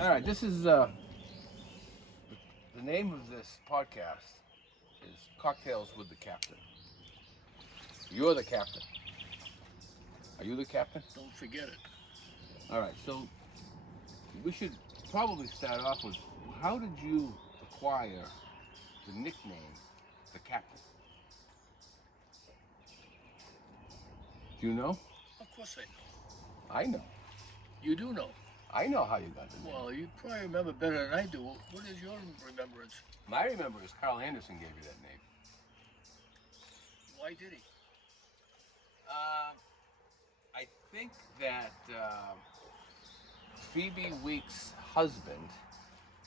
All right, this is the name of this podcast is Cocktails with the Captain. You're the captain. Are you the captain? Don't forget it. All right, so we should probably start off with how did you acquire the nickname the captain? Do you know? Of course I know. I know. You do know. I know how you got the name. Well, you probably remember better than I do. What is your remembrance? My remember is Carl Anderson gave you that name. Why did he? I think that Phoebe Weeks' husband,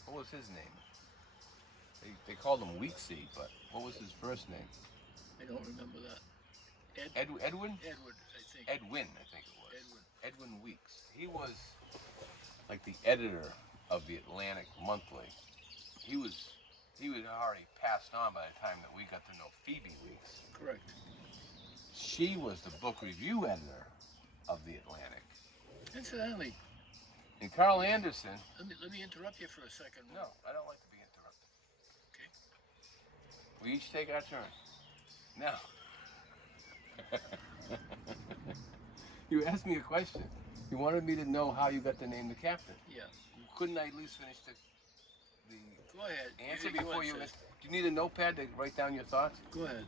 what was his name? They called him Weeksy, but what was his first name? I don't remember that. Edwin? Edward, I think. Edwin, I think it was. Edwin. Edwin Weeks. He was like the editor of the Atlantic Monthly. He had already passed on by the time that we got to know Phoebe Weeks. Correct. She was the book review editor of the Atlantic. Incidentally, And Carl Anderson. let me interrupt you for a second. No, I don't like to be interrupted. Okay. We each take our turn. Now, you asked me a question. You wanted me to know how you got the name the captain. Yeah. Couldn't I at least finish the Go ahead. answer You before you? answer. Do you need a notepad to write down your thoughts? Go ahead.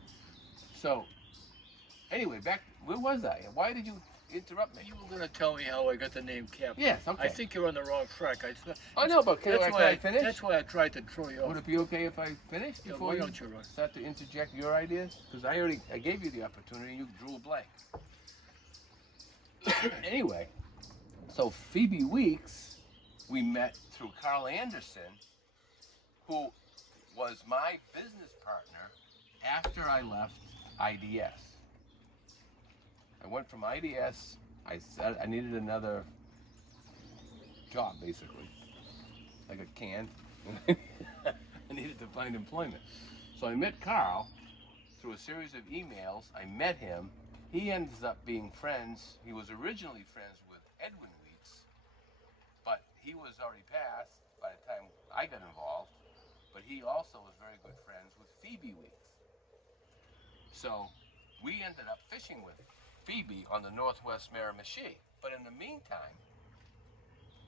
So, anyway, where was I? Why did you interrupt me? You were going to tell me how I got the name Captain. Yes, okay. I think you're on the wrong track. I know, but can I finish? That's why I tried to throw you off. Would it be okay if I finish Yeah, before why you don't you run? start to interject your ideas? Because I gave you the opportunity and you drew a blank. Anyway, so Phoebe Weeks, we met through Carl Anderson, who was my business partner after I left IDS. I went from IDS, I said I needed another job, basically, like a can. I needed to find employment. So I met Carl through a series of emails. I met him. He ends up being friends. He was originally friends with Edwin Weeks, but he was already passed by the time I got involved. But he also was very good friends with Phoebe Weeks. So we ended up fishing with Phoebe on the Northwest Miramichi. But in the meantime,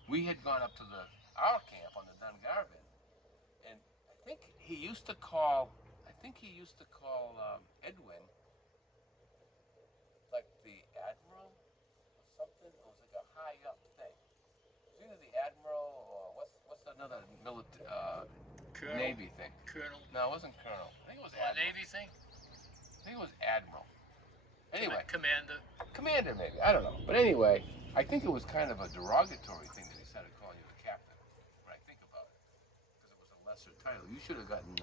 we had gone up to our camp on the Dungarvin, and I think he used to call Edwin like the Admiral or something. It was like a high up thing. It was either the Admiral or what's another Colonel. Navy thing. Colonel. No, it wasn't Colonel. I think it was Or Admiral. Navy thing? I think it was Admiral. Anyway, Commander. Commander maybe. I don't know. But anyway, I think it was kind of a derogatory thing that he started calling you the captain. When I think about it, because it was a lesser title. You should have gotten.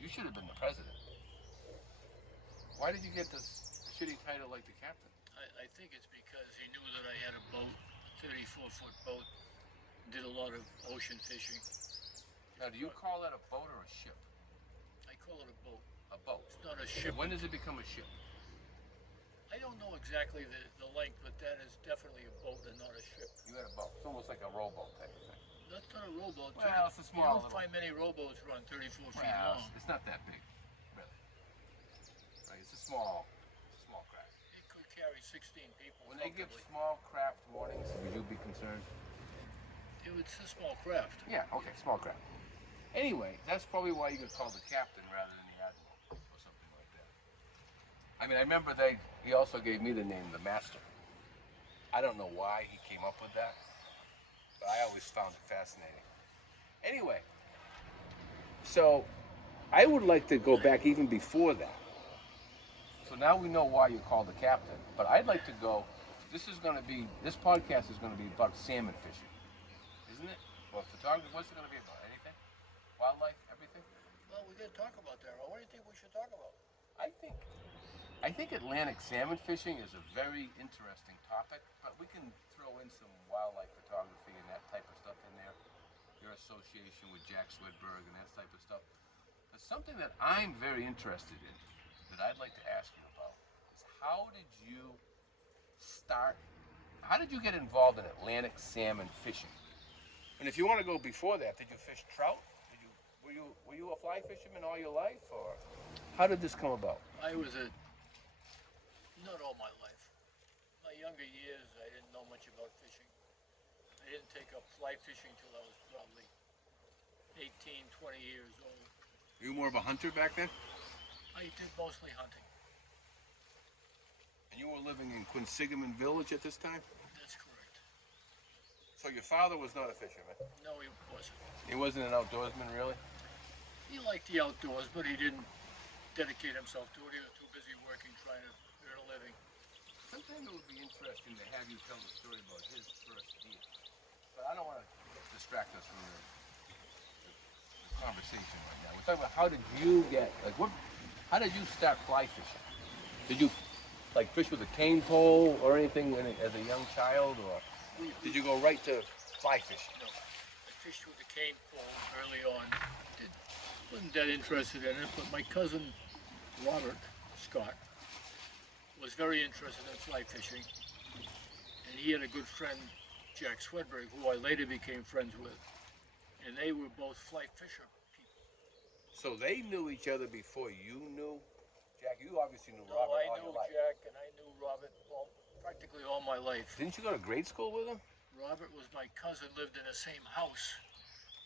You should have been the president. Why did you get this shitty title like the captain? I think it's because he knew that I had a boat, a 34-foot boat, did a lot of ocean fishing. Now, do you call that a boat or a ship? I call it a boat. A boat. It's not a ship. When does it become a ship? I don't know exactly the length, but that is definitely a boat and not a ship. You had a boat. It's almost like a rowboat type of thing. That's not a rowboat. Well, it's a small You don't find many rowboats run 34 feet Well, long. it's not that big, really. Right, it's a small craft. It could carry 16 people. When they give comfortably. small craft warnings, would you be concerned? It's a small craft. Yeah, okay, small craft. Anyway, that's probably why you get called the captain rather than the admiral or something like that. I mean, I remember he also gave me the name the master. I don't know why he came up with that, but I always found it fascinating. Anyway, so I would like to go back even before that. So now we know why you're called the captain, but I'd like to go, this podcast is going to be about salmon fishing, isn't it? Or photography, what's it going to be about? Anything? Wildlife, everything? Well, we did talk about that. What do you think we should talk about? I think Atlantic salmon fishing is a very interesting topic, but we can throw in some wildlife photography and that type of stuff in there. Your association with Jack Swedberg and that type of stuff. But something that I'm very interested in, that I'd like to ask you about, is how did you get involved in Atlantic salmon fishing? And if you want to go before that, did you fish trout? Were you a fly fisherman all your life, or how did this come about? Not all my life. My younger years, I didn't know much about fishing. I didn't take up fly fishing till I was probably 18, 20 years old. Were you more of a hunter back then? I did mostly hunting. And you were living in Quinsigamon Village at this time? That's correct. So your father was not a fisherman? No, he wasn't. He wasn't an outdoorsman, really? He liked the outdoors, but he didn't dedicate himself to it. He was too busy working, trying to earn a living. Sometimes it would be interesting to have you tell the story about his first year. But I don't want to distract us from the conversation right now. We're talking about how did you get, how did you start fly fishing? Did you fish with a cane pole or anything as a young child, or did you go right to fly fishing? No, I fished with a cane pole early on. Wasn't that interested in it, but my cousin Robert Scott was very interested in fly fishing, and he had a good friend, Jack Swedberg, who I later became friends with, and they were both fly fisher people. So they knew each other before you knew Jack? You obviously knew No, Robert I all knew your life. Jack and I knew Robert practically all my life. Didn't you go to grade school with him? Robert was my cousin, lived in the same house.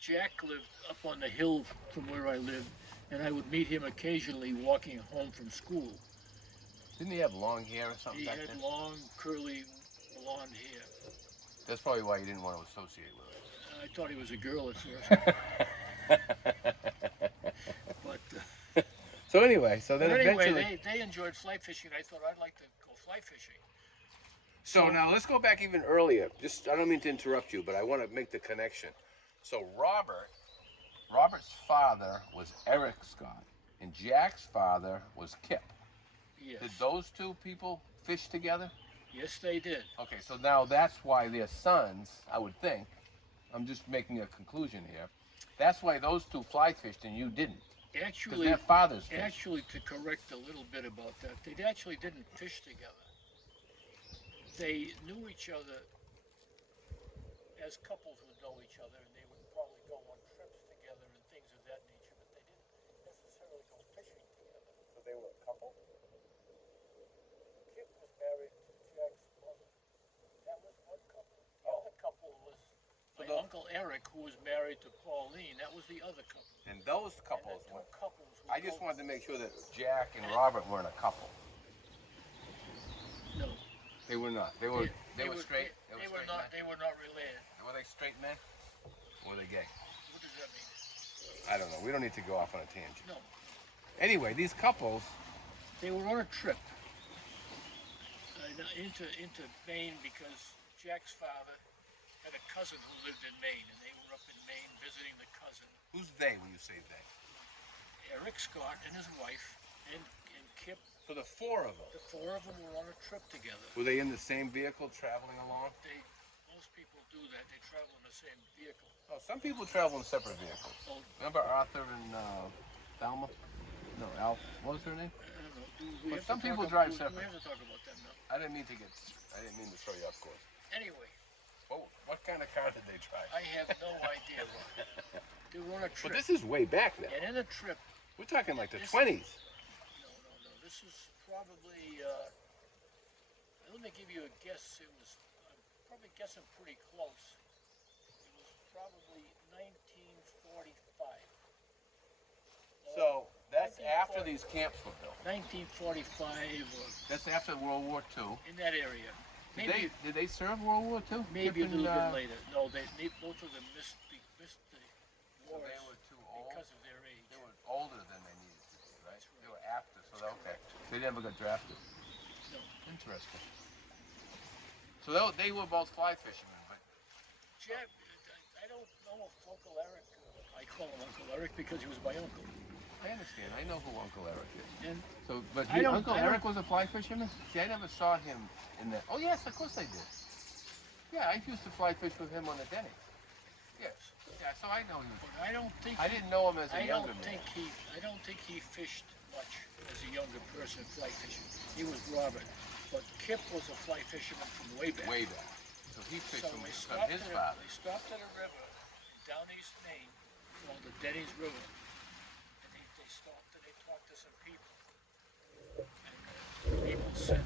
Jack lived up on the hill from where I lived, and I would meet him occasionally walking home from school. Didn't he have long hair or something He back had then? long, curly, blonde hair. That's probably why you didn't want to associate with him. I thought he was a girl at first. But So anyway, anyway, they enjoyed fly fishing. I thought I'd like to go fly fishing. So now let's go back even earlier. I don't mean to interrupt you, but I want to make the connection. So Robert's father was Eric Scott, and Jack's father was Kip. Yes. Did those two people fish together? Yes, they did. Okay, so now that's why their sons, I would think, I'm just making a conclusion here, that's why those two fly fished and you didn't. Because Actually, their fathers fished. actually, to correct a little bit about that, they actually didn't fish together. They knew each other as couples would know each other, and they would probably go on trips together and things of that nature, but they didn't necessarily go fishing together. So they were a couple? Kip was married to Jack's mother. That was one couple. The other couple was my Uncle Eric, who was married to Pauline. That was the other couple. And those And couples the were... two couples were I just both- wanted to make sure that Jack and Robert weren't a couple. No. They were not. They were straight. They were not. They were not related. Were they straight men? Or were they gay? What does that mean? I don't know. We don't need to go off on a tangent. No. Anyway, these couples. They were on a trip into Maine because Jack's father had a cousin who lived in Maine, and they were up in Maine visiting the cousin. Who's they when you say they? Eric Scott and his wife and Kip. So the four of them. The four of them were on a trip together. Were they in the same vehicle traveling along? Most people do that. They travel in the same vehicle. Oh, some people travel in separate vehicles. Oh, Remember Arthur and Thelma? No, Al. What was her name? I don't know. Do we But have some to people talk drive about, separate. We have to talk about them now. I didn't mean to throw you off course. Anyway, What kind of car did they drive? I have no idea. They were on a trip. But this is way back now. And in a trip, We're talking like the This- 20s. no. This is probably, let me give you a guess. It was, I'm probably guessing pretty close. It was probably 1945. So that's 1940. after these camps were built. 1945 or That's after World War II. in that area. Did they serve World War II? Maybe a Kip and, little bit later. No, they both of them missed the So wars they were too old? because of their age. They were older than they needed to be, right? That's right. They were after, so okay. They never got drafted. No. Interesting. So they were both fly fishermen, but Jack, I don't know if Uncle Eric, I call him Uncle Eric because he was my uncle. I understand. I know who Uncle Eric is. And So, but I don't- Uncle I don't- Eric was a fly fisherman? See, I never saw him in that. Oh yes, of course I did. Yeah, I used to fly fish with him on the Dennys. Yes. Yeah, so I know him. but I don't think I didn't know him as a I younger don't man. think he fished much as a younger person fly fishing. He was Robert, but Kip was a fly fisherman from way back. Way back. So he fished So from they his stopped father. at a river down East Maine called the Dennys River. And they stopped and they talked to some people. And the people said,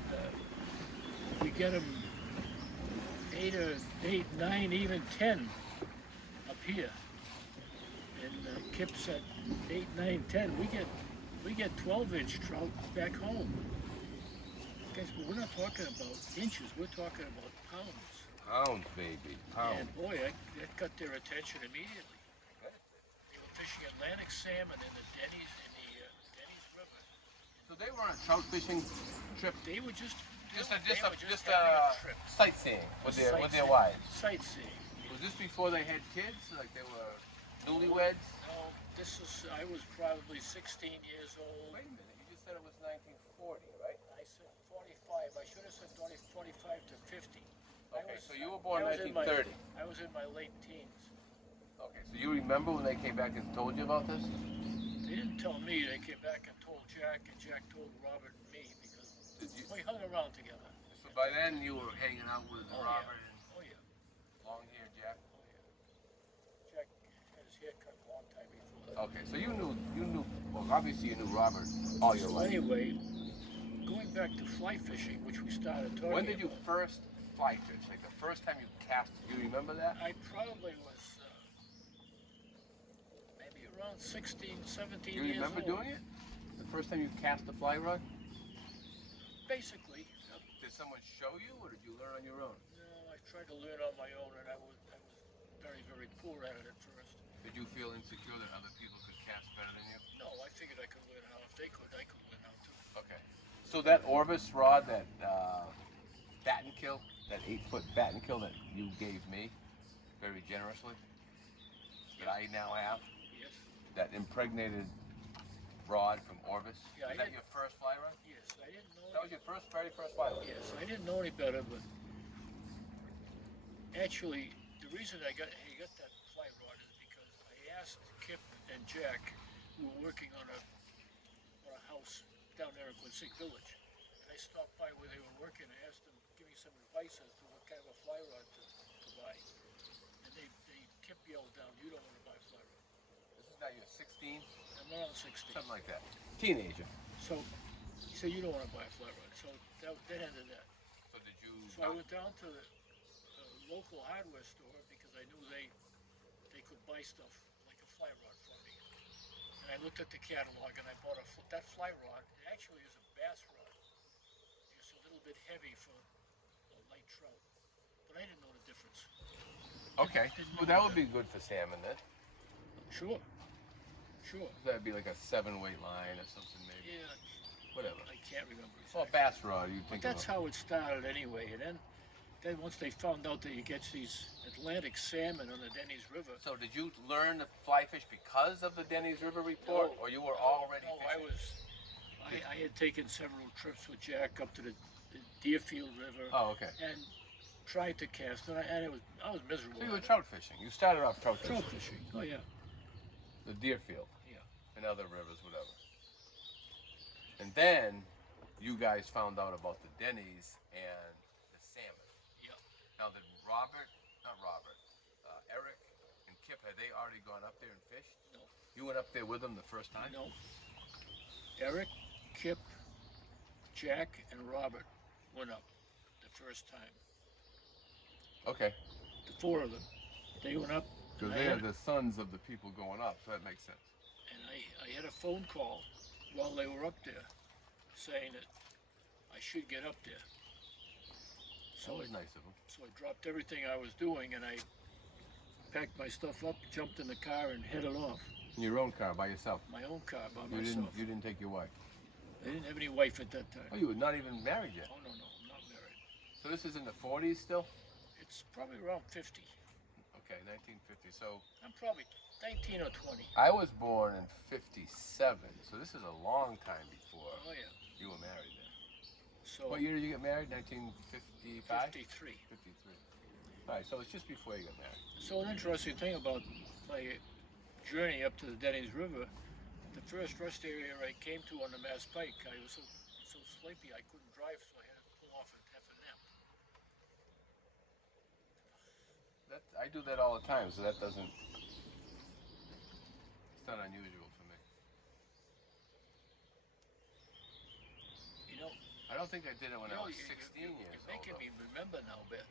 we get them 8, 9, even 10 up here. And Kip said 8, 9, 10. We get 12-inch trout back home. Guys, but we're not talking about inches. We're talking about pounds. Pounds, baby, pounds. And boy, that got their attention immediately. They were fishing Atlantic salmon in the Dennys River. So they were on a trout fishing trip. They were just Just having a a trip. sightseeing with their Sightseeing. wives. Sightseeing. Was this before they had kids? Like they were newlyweds? No, I was probably 16 years old. Wait a minute, you just said it was 1940, right? I said 45. I should have said 45 to 50. Okay, so you were born I was 1930. I was in my late teens. Okay, so you remember when they came back and told you about this? They didn't tell me. They came back and told Jack, and Jack told Robert and me because we hung around together. So by then you were hanging out with Robert and Oh yeah. long hair Jack. Oh yeah. Jack had his hair cut a long time before that. Okay, so you knew. Well, obviously you knew Robert all your So life. anyway, going back to fly fishing, which we started talking When did you about, first fly fish? Like the first time you cast? You remember that? I probably was maybe around 16, 17 You years remember old. doing it? The first time you cast a fly rod? Basically. Did someone show you, or did you learn on your own? No, I tried to learn on my own, and I was very, very poor at it at first. Did you feel insecure that other people could cast better than you? No, I figured I could learn how. If they could, I could learn how too. Okay. So that Orvis rod, that bat and kill, that 8-foot bat and kill that you gave me very generously, that I now have, Yes. that impregnated rod from Orvis. Yeah, Is that your first fly rod? Yes, I didn't know. That was your very first fly rod? Yes, I didn't know any better, but actually, the reason I got that fly rod is because I asked Kip and Jack, who were working on a house down there in Quincy Village, and I stopped by where they were working. I asked them, give me some advice as to what kind of a fly rod to buy, and Kip yelled down, "You don't want to buy a fly rod." This is now you're 16? I'm around 16. Something like that. Teenager. So he said, "You don't want to buy a fly rod." So that ended that. So did you... So I went down to the local hardware store because I knew they could buy stuff like a fly rod for me. And I looked at the catalog and I bought that fly rod. It actually is a bass rod. It's a little bit heavy for a light trout, but I didn't know the difference. Okay. Well, that would be good for salmon then. Sure. That'd be like a 7-weight line or something maybe. Yeah, Whatever. I can't remember Well, exactly. bass rod, you But think that's of. how it started anyway. And then once they found out that you get these Atlantic salmon on the Dennys River. So did you learn to fly fish because of the Dennys River report, or you were already fishing? I had taken several trips with Jack up to the Deerfield River Oh, okay. and tried to cast, and I was miserable. So you were at it. trout fishing. You started off trout fishing. Trout fishing. Oh yeah. The Deerfield. Yeah. And other rivers, whatever. And then you guys found out about the Dennys and the salmon. Yeah. Now, did Eric and Kip, had they already gone up there and fished? No. You went up there with them the first time? No. Eric, Kip, Jack, and Robert went up the first time. Okay. The four of them. They went up. Because and I they are had- the sons of the people going up, so that makes sense. And I had a phone call while they were up there saying that I should get up there. That was nice of them. So I dropped everything I was doing and I packed my stuff up, jumped in the car and headed off. In your own car, by yourself. My own car by You myself. didn't take your wife. I didn't have any wife at that time. Oh, you were not even married yet. Oh no, I'm not married. So this is in the 40s still? It's probably around 50. Okay, 1950. So I'm probably 19 or 20. I was born in 57, so this is a long time before Oh yeah. you were married then. So What year did you get married? 1955? 53. 53. All right, so it's just before you got married. So an interesting thing about my journey up to the Dennys River, the first rest area I came to on the Mass Pike, I was so sleepy I couldn't drive, so I had to pull off and have a nap. I do that all the time, so that doesn't not unusual for me. You know, I don't think I did it when I was you- 16 years you're old. making me remember now, Ben.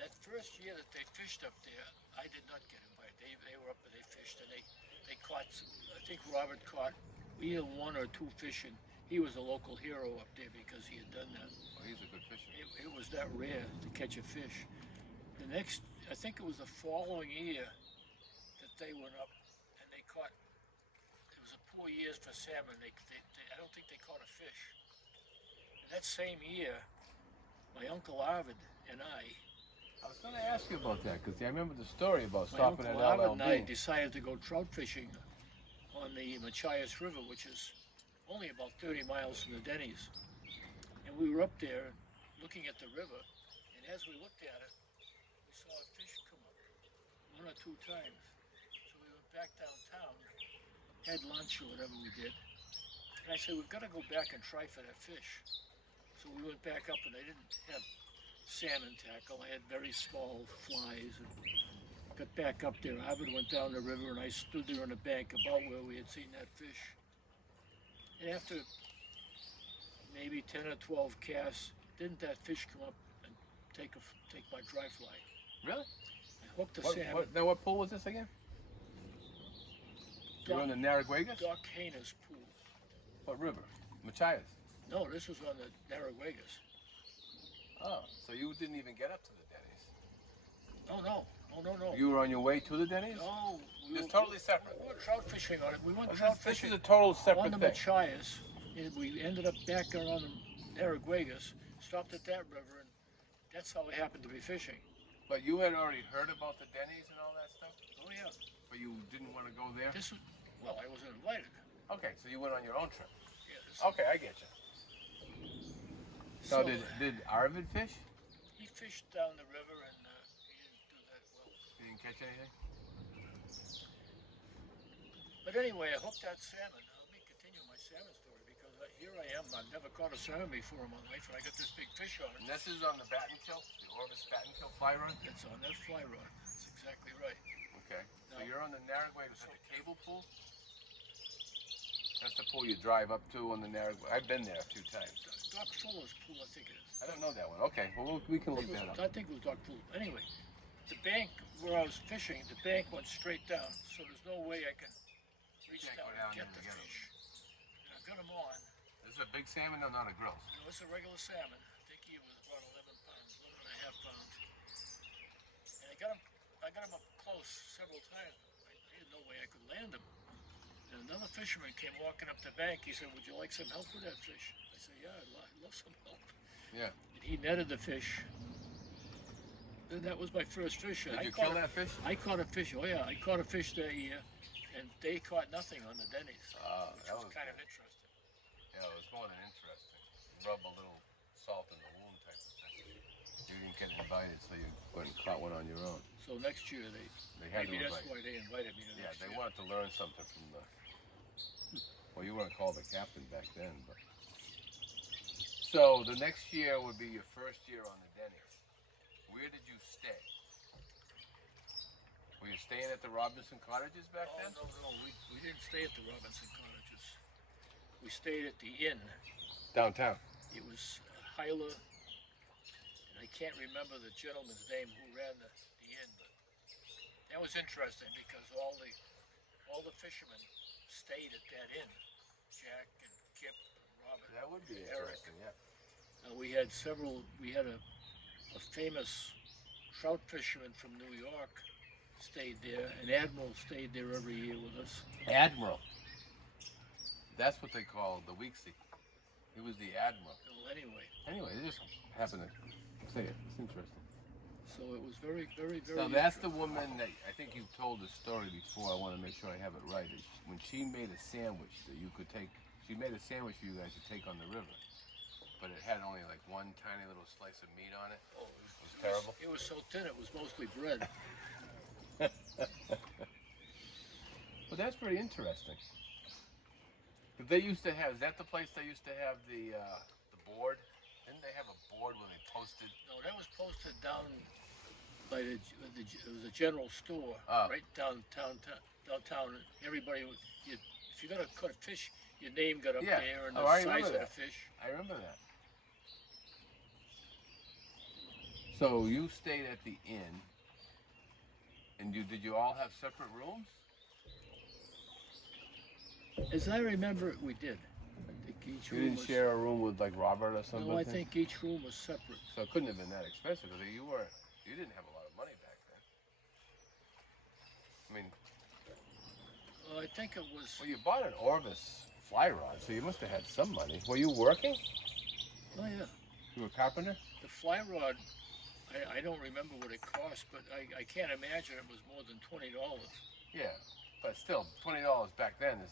That first year that they fished up there, I did not get invited. They were up and they fished and they caught. I think Robert caught either one or two fish, and he was a local hero up there because he had done that. Well, he's a good fisherman. It was that rare to catch a fish. The next, I think it was the following year that they went up and they caught. It was a poor year for salmon. I don't think they caught a fish. And that same year, my uncle Arvid and I was going to ask you about that because I remember the story about my stopping uncle at Arvid and I LLB. decided to go trout fishing on the Machias River, which is only about 30 miles from the Dennys. And we were up there looking at the river, and as we looked at it, we saw a fish come up one or two times. So we went back downtown, had lunch or whatever we did, and I said, we've got to go back and try for that fish. So we went back up, and they didn't have salmon tackle. I had very small flies, and got back up there. Arvid went down the river, and I stood there on the bank about where we had seen that fish. And after maybe 10 or 12 casts, didn't that fish come up and take my dry fly? Really? I hooked the salmon. Now, what pool was this again? You were on the Narraguegas? Doc Hayner's pool. What river? Machias. No, this was on the Narraguegas. Oh, so you didn't even get up to the Dennys. Oh no. You were on your way to the Dennys? No, It's totally separate. We were trout fishing on it. We went This trout is fishing a total separate on the thing. Machias, and we ended up back around the Narraguegas, stopped at that river, and that's how we happened to be fishing. But you had already heard about the Dennys and all that stuff? Oh yeah. But you didn't want to go there? Well, I wasn't invited. Okay, so you went on your own trip. Yeah, Okay, I get you. So did Arvid fish? He fished down the river, and he didn't do that well. You didn't catch anything? But anyway, I hooked that salmon. Let me continue my salmon story because here I am. I've never caught a salmon before in my life, and I got this big fish on And it. this is on the Battenkill, the Orvis Battenkill fly rod? It's on that fly rod. That's exactly right. Okay. So No. you're on the Narraguegas at the cable pool? That's the pool you drive up to on the Narraguegas. I've been there a few times. Doc Fuller's pool, I think it is. I don't know that one. Okay, well, we can look that up. I think it was Doc Fuller. Anyway, the bank where I was fishing, the bank went straight down, so there's no way I can reach Can't down go down and get there the to get 'em. fish. And I got him on. This is a big salmon? No, not a grill. It was a regular salmon. I think he was about 11 pounds, 11 and a half pounds. And I got him up close several times. I had no way I could land him. And another fisherman came walking up the bank. He said, would you like some help with that fish? I said, yeah, I'd love some help. Yeah. And he netted the fish. And that was my first fish. Did you kill that fish? I caught a fish. Oh yeah, I caught a fish that year, and they caught nothing on the Dennys. Which that was was kind of interesting. Yeah, it was more than interesting. Rub a little salt in the wound type of thing. You didn't get invited, so you went and caught one on your own. So next year They had maybe to that's invite. why they invited me to Yeah, next they year. wanted to learn something from the. Well, you weren't called the captain back then, but. So the next year would be your first year on the Dennys. Where did you stay? Were you staying at the Robinson Cottages back then? No, we didn't stay at the Robinson Cottages. We stayed at the inn. Downtown. It was Hyla, and I can't remember the gentleman's name who ran the inn, but that was interesting because all the fishermen stayed at that inn. Jack and Kip and Robert. That would be and Eric. interesting, yeah. We had a famous trout fisherman from New York stayed there. An admiral stayed there every year with us. Admiral. That's what they call the Weeksy. He was the admiral. Well, Anyway, they just happened to say it. It's interesting. so it was very, very, very. So that's the interesting. woman that I think you've told the story before. I want to make sure I have it right. Is when she made a sandwich that you could take. She made a sandwich for you guys to take on the river, but it had only like one tiny little slice of meat on it. Oh, It was terrible. It was so thin, it was mostly bread. But that's pretty interesting. But they used to have. Is that the place they used to have the board? Didn't they have a board where they posted? No, that was posted down by it was a general store Oh. right downtown. downtown. Everybody, if you're gonna cut fish, your name got up Yeah. there and Oh, the I size remember of the that. fish. I remember that. So you stayed at the inn, and did you all have separate rooms? As I remember it, we did. I think each You room didn't was. share a room with like Robert or something? No, I think each room was separate. So it couldn't have been that expensive because you didn't have a lot of money back then. I mean, Well, I think it was. well, you bought an Orvis fly rod, so you must have had some money. Were you working? Oh yeah, You were a carpenter? the fly rod. I don't remember what it cost, but I can't imagine it was more than $20. Yeah, but still, $20 back then is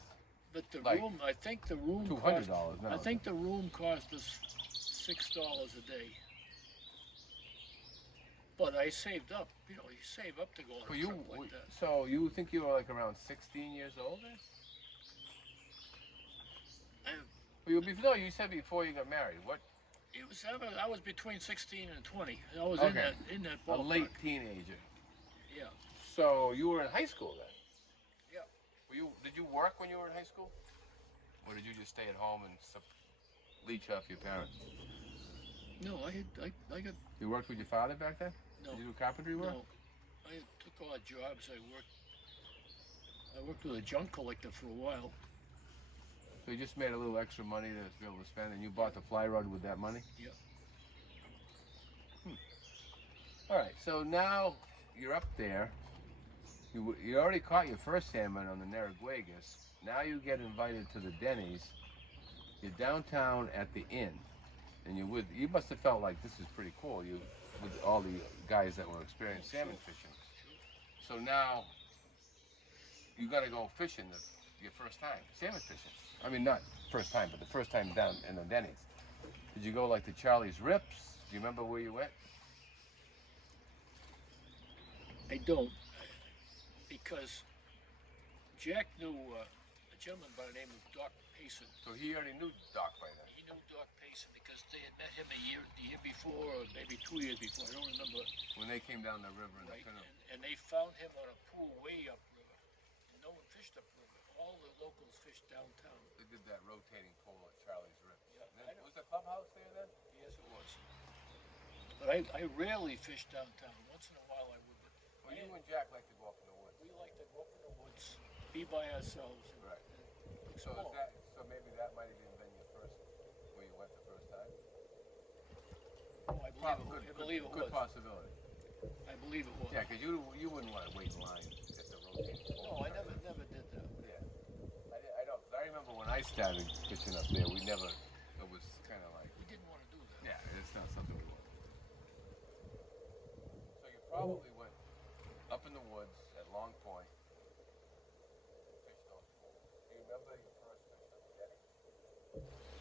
But the Like room, I think the room $200 cost. now. I think the room cost us $6 a day. But I saved up. You know, you save up to go on a trip like that. So you think you were like around 16 years old then? Well, no, you said before you got married. What? It was. I was between 16 and 20. I was Okay. in that A ballpark. late teenager. Yeah. So you were in high school then? Yeah. Did you work when you were in high school? Or did you just stay at home and leech off your parents? No, I got. You worked with your father back then? No. Did you do carpentry work? No. I took odd jobs. I worked with a junk collector for a while. So you just made a little extra money to be able to spend, and you bought the fly rod with that money? Yeah. All right, so now you're up there. You already caught your first salmon on the Narraguagas. Now you get invited to the Dennys. You're downtown at the inn, and you must have felt like this is pretty cool. You with all the guys that were experienced salmon fishing. So now you got to go fishing your first time salmon fishing. I mean, not first time, but the first time down in the Dennys. Did you go like to Charlie's Rips? Do you remember where you went? I don't, because Jack knew a gentleman by the name of Doc Payson. So he already knew Doc by then. He knew Doc Payson because they had met him the year before, or maybe 2 years before. I don't remember. When they came down the river in Right, the canoe. and they found him on a pool way upriver, and no one fished upriver. All the locals fished downtown. They did that rotating pole at Charlie's Rips. Yeah, And then, was the clubhouse there then? Yes, it was. But I rarely fished downtown. Once in a while I would. Well, you and Jack like to go up in the woods. We like to go up in the woods, be by ourselves. And, Right. and So explore. so maybe that might have even been your first, where you went the first time? Oh, I believe it Good was. possibility. I believe it was. Yeah, because you wouldn't want to wait in line at the rotating pole. No, I never did that. Yeah. I don't, 'cause I remember when I started fishing up there, it was kind of like, We didn't want to do that. yeah, it's not something we want. So you probably went up in the woods at Long Point, fished those pools. Do you remember your first fish on the Dennys?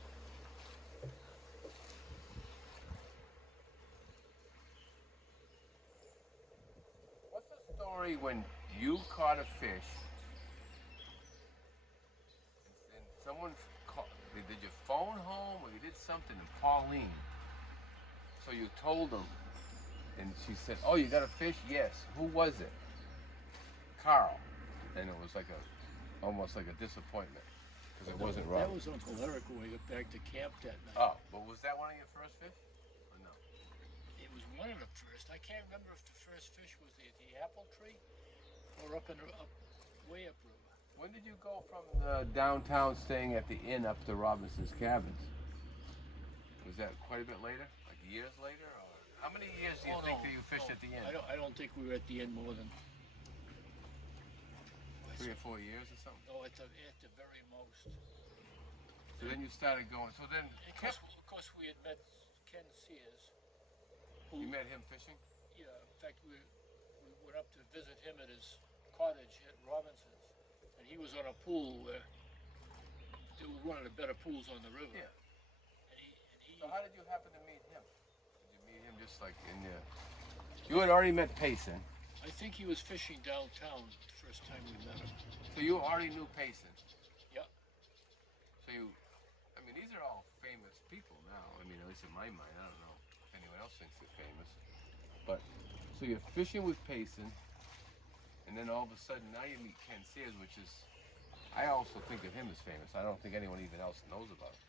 What's the story when you caught a fish and someone did you phone home or you did something to Pauline? So you told them and she said, "Oh, you got a fish?" "Yes." "Who was it?" "Carl." And it was like almost like a disappointment because it wasn't That Robert. was Uncle Eric when we got back to camp that night. Oh, but was that one of your first fish or no? It was one of the first. I can't remember if the first fish was the apple tree or way upriver. When did you go from the downtown staying at the inn up to Robinson's Cabins? Was that quite a bit later? Like years later? Or how many years do you think that you fished at the inn? I don't think we were at the inn more than 3 or 4 years or something? no, at the very most. So then you started going. So then Of course, we had met Ken Sears. you met him fishing? Yeah, in fact, we went up to visit him at his cottage at Robinson's, and he was on a pool where it was one of the better pools on the river. Yeah. And he So how did you happen to meet him? Did you meet him just like in the... You had already met Payson. I think he was fishing downtown the first time we met him. So you already knew Payson. Yeah. So these are all famous people now. I mean, at least in my mind, I don't know if anyone else thinks they're famous. But, so you're fishing with Payson, And then all of a sudden, now you meet Ken Sears, which is, I also think of him as famous. I don't think anyone even else knows about it.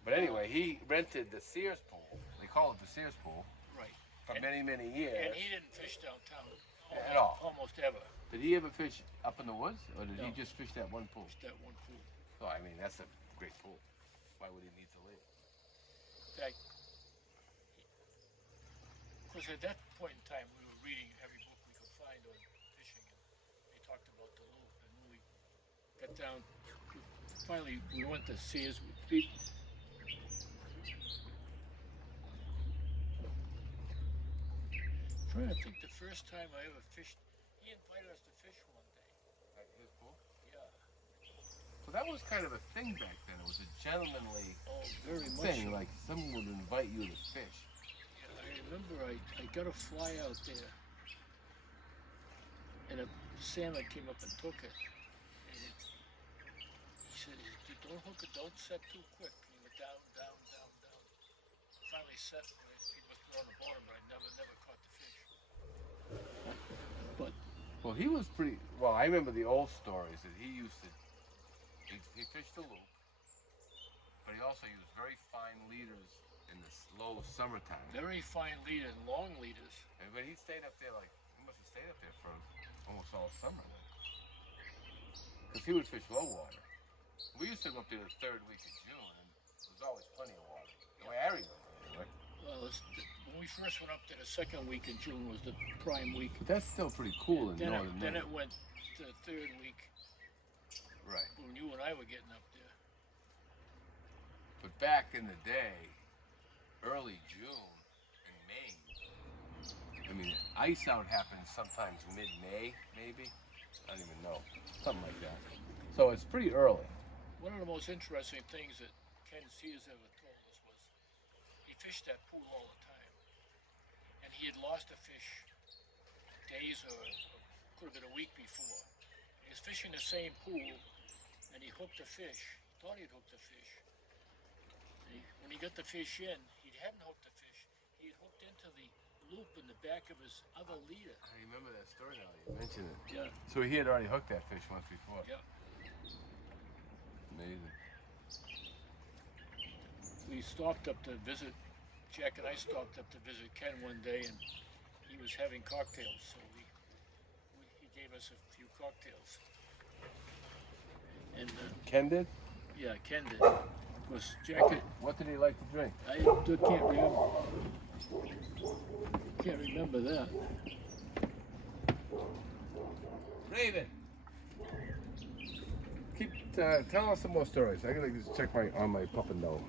But anyway, he rented the Sears pool. They call it the Sears pool. Right. For many, many years. And he didn't fish downtown At all. almost ever. Did he ever fish up in the woods, or did he No. just fish that one pool? Just that one pool. Oh, I mean, that's a great pool. Why would he need to leave? In fact, because at that point in time, we were reading every book we could find on fishing, and they talked about the loop. And when we got down, finally we went to Sears. Trying to think the first time I ever fished. He invited us to fish one day. At his pool? Yeah. So that was kind of a thing back then. It was a gentlemanly Oh, very much. thing. So. Like someone would invite you to fish. Yeah, I remember I got a fly out there, and a salmon came up and took it. And he said, "Don't hook it. Don't set too quick." And he went down, down, down, down. Finally set. He must be on the bottom, but I never caught the fish. But Well, he was pretty. Well, I remember the old stories that he used to. He fished the loop, but he also used very fine leaders in the slow summertime. very fine leader and long leaders. And but he stayed up there he must have stayed up there for almost all summer then. Because he would fish low water. We used to go up there the third week of June, and there was always plenty of water. The way I remember it, anyway. Well, when we first went up there, the second week in June was the prime week. But that's still pretty cool in northern Then Maine. it went to the third week Right. when you and I were getting up there. But back in the day, early June in Maine, I mean, ice out happens sometimes mid-May, maybe. I don't even know, something like that. So it's pretty early. One of the most interesting things that Ken Sears ever told us was he fished that pool all the time, and he had lost a fish days or could have been a week before. He was fishing the same pool, and he hooked a fish. He thought he'd hooked a fish. And when he got the fish in, he hadn't hooked the fish. He had hooked into the loop in the back of his other leader. I remember that story now, you mentioned it. Yeah. So he had already hooked that fish once before. Yeah. Amazing. We stopped up to visit, Jack and I stopped up to visit Ken one day, and he was having cocktails, so he gave us a few cocktails. And Ken did? yeah, Ken did. Of course, Jack, What did he like to drink? I can't remember that. Raven! Keep tell us some more stories. I gotta just check on my pup and dome.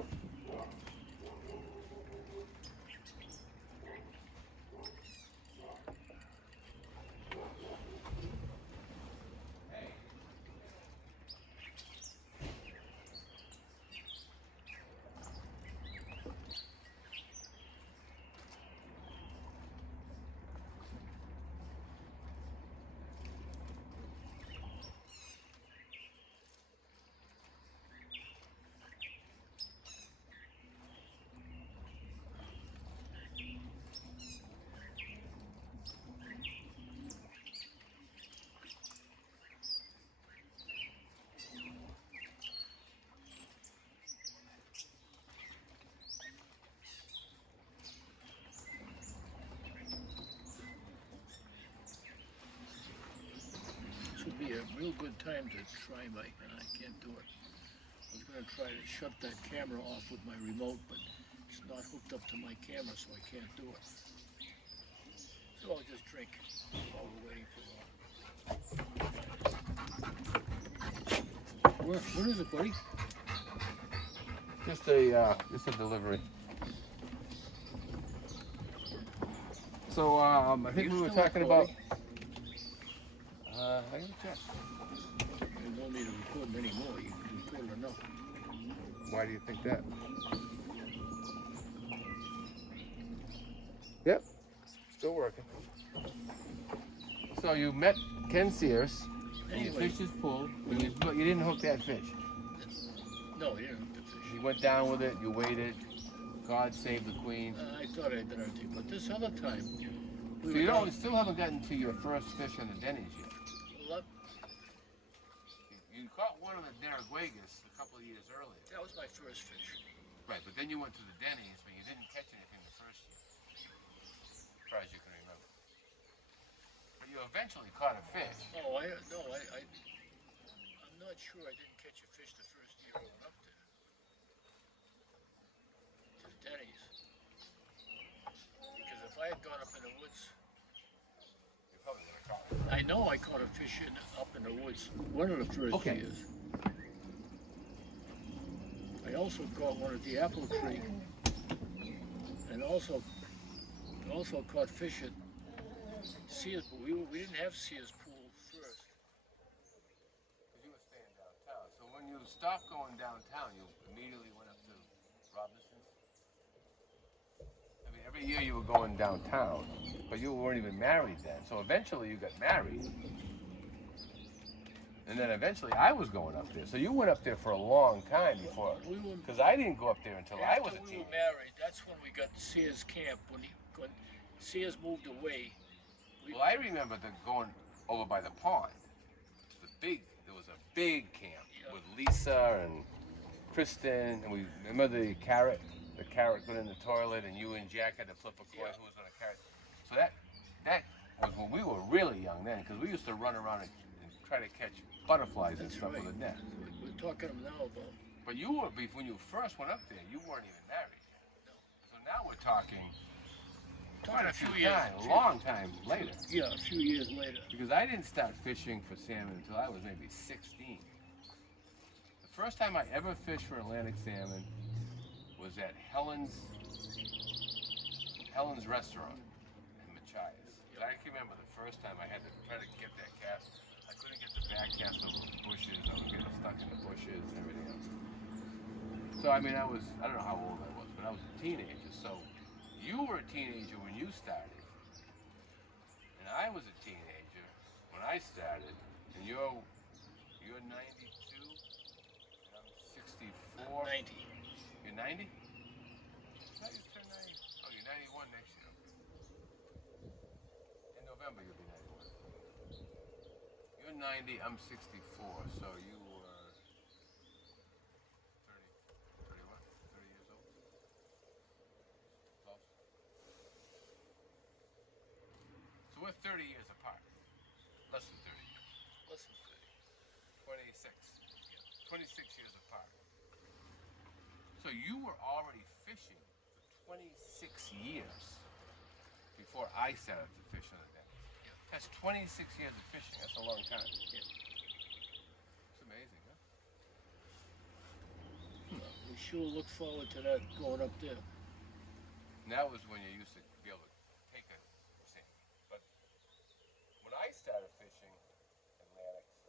Would be a real good time to try I can't do it. I was going to try to shut that camera off with my remote, but it's not hooked up to my camera, so I can't do it. So I'll just drink while we're waiting for What is it, buddy? Just a delivery. So I think we were talking about. I gotta check. You don't need to record anymore. You can record enough. Why do you think that? Yep, still working. So you met Ken Sears, and you Anyway. fished his pool, but you didn't hook that fish. No, you didn't hook the fish. You went down with it, you waited, God save the queen. I thought I'd done everything, but this other time, So you don't, still haven't gotten to your first fish on the Dennys yet. Well, You caught one of the Deraguegas a couple of years earlier. that was my first fish. Right, but then you went to the Dennys, but you didn't catch anything the first year, as far as you can remember. But you eventually caught a fish. Oh, I'm not sure I didn't catch a fish the first year I went up there. To the Dennys. Because if I had gone up in the woods, You probably would have caught one. I know I caught a fish up in the woods one of the first Okay. years. I also caught one at the apple tree, and also caught fish at Sears, but we didn't have Sears Pool first. Because you were staying downtown. So when you stopped going downtown, you immediately went up to Robinson's? I mean, every year you were going downtown, but you weren't even married then. So eventually you got married. And then eventually I was going up there. So you went up there for a long time before. Because I didn't go up there until I was a After we teenager. were married, that's when we got Sears camp. When Sears moved away. Well, I remember going over by the pond. There was a big camp with Lisa and Kristen, and we remember the carrot went in the toilet, and you and Jack had to flip a coin who was going to carry it. So that was when we were really young then, because we used to run around and try to catch butterflies and stuff with a net. We're talking now about. But you were, when you first went up there, you weren't even married yet. No. So now we're talking quite a few years, times, a long time later. Yeah, a few years later. Because I didn't start fishing for salmon until I was maybe 16. The first time I ever fished for Atlantic salmon was at Helen's restaurant in Machias. I can remember the first time I had to try to get that cast. I couldn't get the back cast over the bushes. I was getting stuck in the bushes and everything else. So I mean, I don't know how old I was, but I was a teenager. So you were a teenager when you started. And I was a teenager when I started, and you're 92, and I'm 64. 90. You're 90? No, you turn 90. Oh, you're 91 next year. In November, you'll be 91. You're 90, I'm 64, so you were 30 years old? Close. So we're 30 years apart. Less than 30 years. Less than 30. 26 years apart. So you were already fishing for 26 years before I started to fish on the Dennys. Yeah. That's 26 years of fishing. That's a long time. Yeah. It's amazing, huh? We sure look forward to that going up there. And that was when you used to be able to take a salmon. But when I started fishing Atlantic,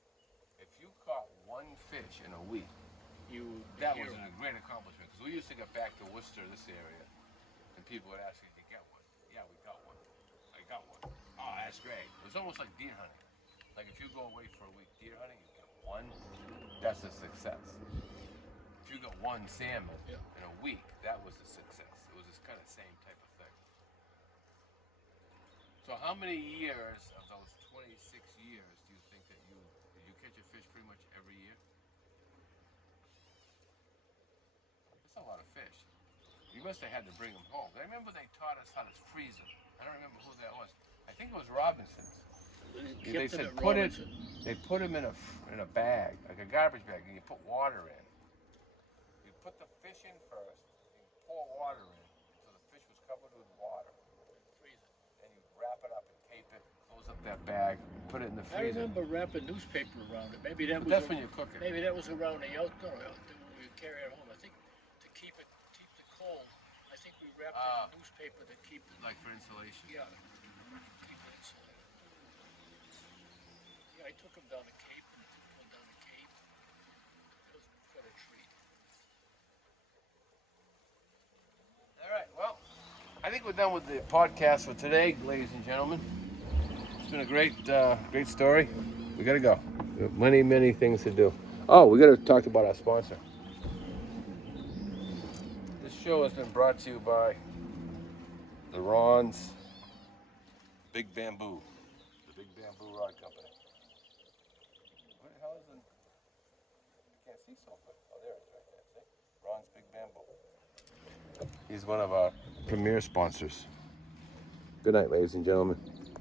if you caught one fish in a week, that was a great accomplishment. Because we used to get back to Worcester, this area, and people would ask, "Did you get one?" "Yeah, we got one." "I got one." "Oh, that's great." It was almost like deer hunting. Like if you go away for a week deer hunting, you get one, that's a success. If you got one salmon in a week, that was a success. It was this kind of same type of thing. So how many years of those 26 years do you think that did you catch a fish pretty much every year? That's a lot of fish. You must have had to bring them home. I remember they taught us how to freeze them. I don't remember who that was. I think it was Robinson's. They said they put them in a bag, like a garbage bag, and you put water in. You put the fish in first, and you pour water in until the fish was covered with water. Freeze it. Then you wrap it up and tape it, close up that bag, put it in the freezer. I remember wrapping newspaper around it. Maybe that But was. that's when you cook it. Maybe that was around the outdoor. We carry it home. I think to keep the cold. I think we wrapped it in newspaper to keep it. Like for insulation. Yeah. Keep it insulated. Yeah, I took them down the Cape and I took one down the Cape. It was quite a treat. All right, well, I think we're done with the podcast for today, ladies and gentlemen. It's been a great story. We gotta go. We have many things to do. Oh, we gotta talk about our sponsor. This show has been brought to you by the Ron's Big Bamboo. The Big Bamboo Rod Company. Where the hell is it? I can't see so good. Oh, there it is right there. See? Ron's Big Bamboo. He's one of our premier sponsors. Good night, ladies and gentlemen.